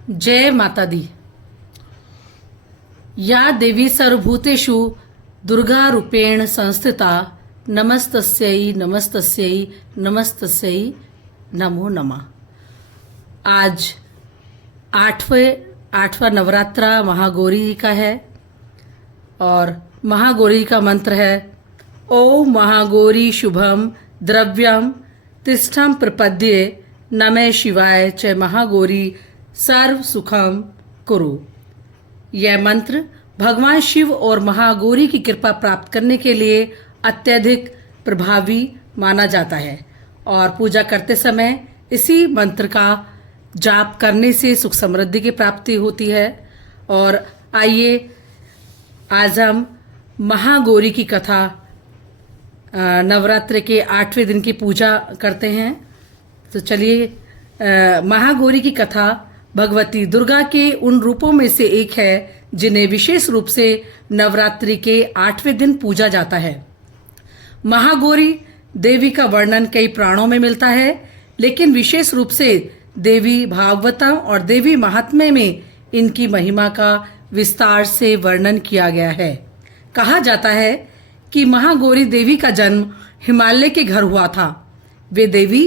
जय माता दी। या देवी सर्वभूतेषु दुर्गा रूपेण संस्थिता नमस्तस्यै नमस्तस्यै नमस्तस्यै नमो नमः। आज आठवां नवरात्रा महागौरी का है और महागौरी का मंत्र है ओम महागौरी शुभम द्रव्यम तिष्ठम प्रपद्ये नमः शिवाय च महागौरी सर्व सुखम कुरु। यह मंत्र भगवान शिव और महागौरी की कृपा प्राप्त करने के लिए अत्यधिक प्रभावी माना जाता है और पूजा करते समय इसी मंत्र का जाप करने से सुख समृद्धि की प्राप्ति होती है। और आइए आज हम महागौरी की कथा नवरात्र के 8वें दिन की पूजा करते हैं। तो चलिए, महागौरी की कथा भगवती दुर्गा के उन रूपों में से एक है जिन्हें विशेष रूप से नवरात्रि के 8वें दिन पूजा जाता है। महागौरी देवी का वर्णन कई पुराणों में मिलता है, लेकिन विशेष रूप से देवी भागवतम और देवी महात्म्य में इनकी महिमा का विस्तार से वर्णन किया गया है। कहा जाता है कि महागौरी देवी का जन्म हिमालय के घर हुआ था। वे देवी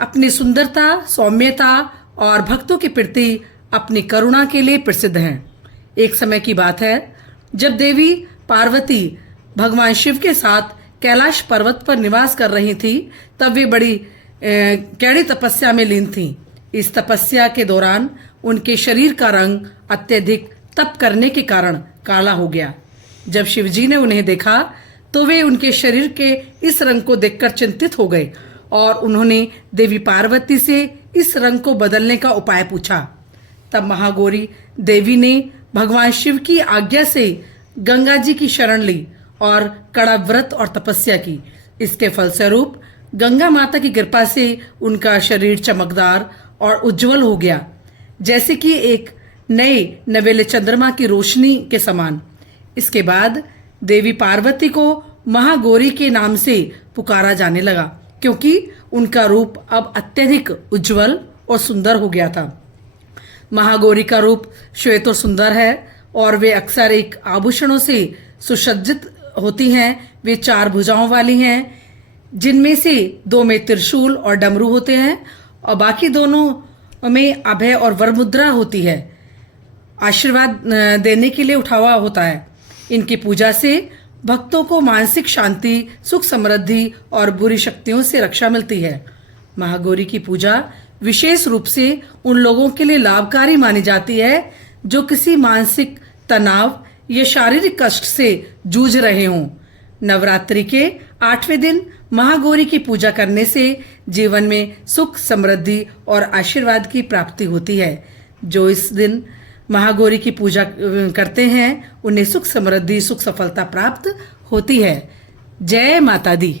अपनी सुंदरता, सौम्यता और भक्तों के प्रति अपनी करुणा के लिए प्रसिद्ध हैं। एक समय की बात है जब देवी पार्वती भगवान शिव के साथ कैलाश पर्वत पर निवास कर रही थी, तब वे बड़ी कड़ी तपस्या में लीन थीं। इस तपस्या के दौरान उनके शरीर का रंग अत्यधिक तप करने के कारण काला हो गया। जब शिवजी ने उन्हें देखा तो वे उनके शरीर के इस रंग को देखकर चिंतित हो गए और उन्होंने देवी पार्वती से इस रंग को बदलने का उपाय पूछा। तब महागौरी देवी ने भगवान शिव की आज्ञा से गंगा जी की शरण ली और कड़ा व्रत और तपस्या की। इसके फलस्वरूप गंगा माता की कृपा से उनका शरीर चमकदार और उज्जवल हो गया, जैसे कि एक नए नवेले चंद्रमा की रोशनी के समान। इसके बाद देवी पार्वती को महागौरी के नाम से पुकारा जाने लगा, क्योंकि उनका रूप अब अत्यधिक उज्जवल और सुंदर हो गया था। महागौरी का रूप श्वेत और सुंदर है और वे अक्सर एक आभूषणों से सुसज्जित होती हैं। वे 4 भुजाओं वाली हैं, जिनमें से 2 में त्रिशूल और डमरू होते हैं और बाकी दोनों में अभय और वरमुद्रा होती है। आशीर्वाद देने के लिए उठा हुआ होता है। इनकी पूजा से भक्तों को मानसिक शांति, सुख समृद्धि और बुरी शक्तियों से रक्षा मिलती है। महागौरी की पूजा विशेष रूप से उन लोगों के लिए लाभकारी मानी जाती है जो किसी मानसिक तनाव या शारीरिक कष्ट से जूझ रहे हों। नवरात्रि के 8वें दिन महागौरी की पूजा करने से जीवन में सुख, समृद्धि और आशीर्वाद की प्राप्ति होती है। जो इस दिन महागौरी की पूजा करते हैं उन्हें सुख समृद्धि, सुख सफलता प्राप्त होती है। जय माता दी।